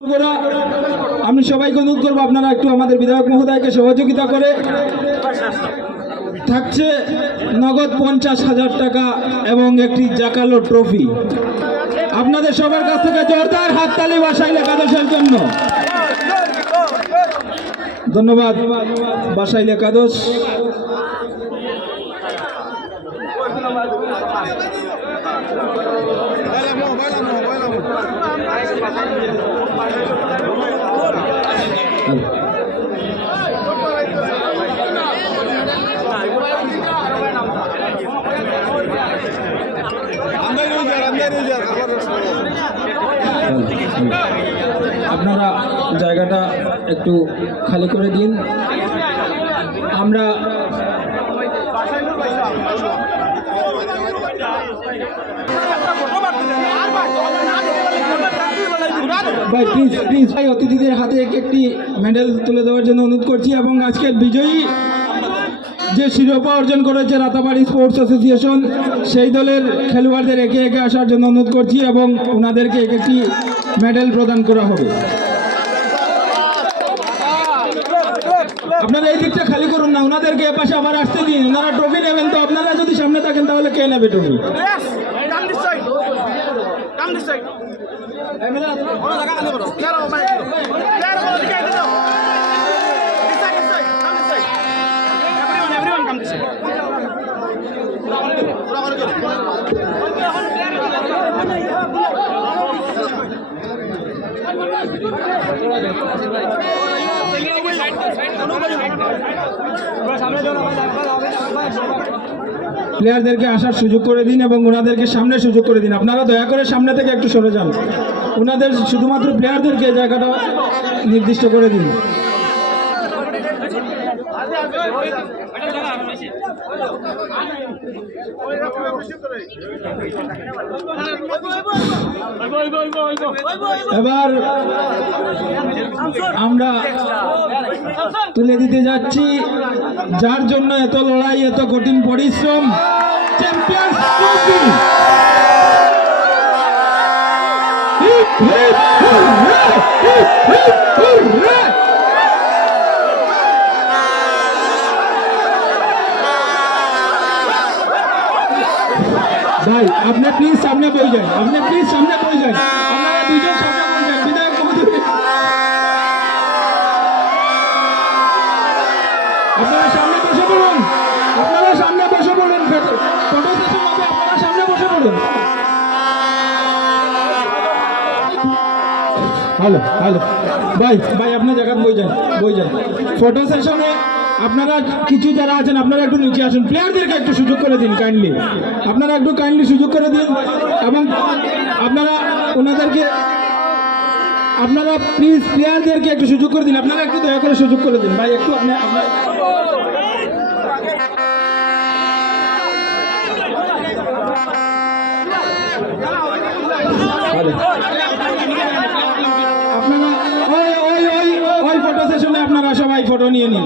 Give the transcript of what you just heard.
আমি সবাইকে অনুরোধ করবো আপনারা একটু আমাদের বিধায়ক মহোদয়কে সহযোগিতা করে। থাকছে নগদ 50,000 টাকা এবং একটি জাকালো ট্রফি। আপনাদের সবার কাছ থেকে জোরদার হাততালি বাসাইল একাদশের জন্য। ধন্যবাদ বাসাইল একাদশ। আপনারা জায়গাটা একটু খালি করে দিন। আমরা ভাই প্লিজ প্লিজ ভাই অতিথিদের হাতে একটি মেডেল তুলে দেওয়ার জন্য অনুরোধ করছি এবং আজকের বিজয়ী যে শিরোপা অর্জন করেছে রাতাবাড়ি স্পোর্টস অ্যাসোসিয়েশন সেই দলের খেলোয়াড়দের একে একে আসার জন্য অনুরোধ করছি এবং ওনাদেরকে একটি মেডেল প্রদান করা হবে। আপনারা এই দিকটা খালি করুন না, ওনাদেরকে এ পাশে আবার আসতে দিন। ওনারা ট্রফি নেবেন, তো আপনারা যদি সামনে থাকেন তাহলে কে নেবে ট্রফি? প্লেয়ারদেরকে আসার সুযোগ করে দিন এবং ওনাদেরকে সামনে সুযোগ করে দিন। আপনারা দয়া করে সামনে থেকে একটু সরে যান। ওনাদের শুধুমাত্র প্লেয়ারদেরকে জায়গাটা নির্দিষ্ট করে দিন। এবার আমরা তুলে দিতে যাচ্ছি যার জন্য এত লড়াই, এত কঠিন পরিশ্রম, চ্যাম্পিয়ন্স ট্রফি। ভাই আপনি প্লিজ সামনে বই যান, আপনি প্লিজ সামনে বই যান, আপনারা দুজন সামনে বই যান। বিধায়ক মহোদয় আপনারা সামনে বসে পড়ুন, আপনারা সামনে বসে পড়ুন। ফটো সেশন হবে, আপনারা সামনে বসে পড়ুন। হ্যালো হ্যালো ভাই ভাই আপনার জায়গা বই যান, বই যান। ফটো সেশনে আপনারা কিছু যারা আছেন আপনারা একটু নিচে আসুন। প্লেয়ারদেরকে একটু সুযোগ করে দিন কাইন্ডলি, আপনারা একটু কাইন্ডলি সুযোগ করে দিন এবং আপনারা ওনাদেরকে আপনারা প্লিজ প্লেয়ারদেরকে একটু সুযোগ করে দিন। আপনারা একটু দয়া করে সুযোগ করে দিন ভাই, একটু আপনারা ওই ফটো সেশনে আপনারা সবাই ফটো নিয়ে নিন।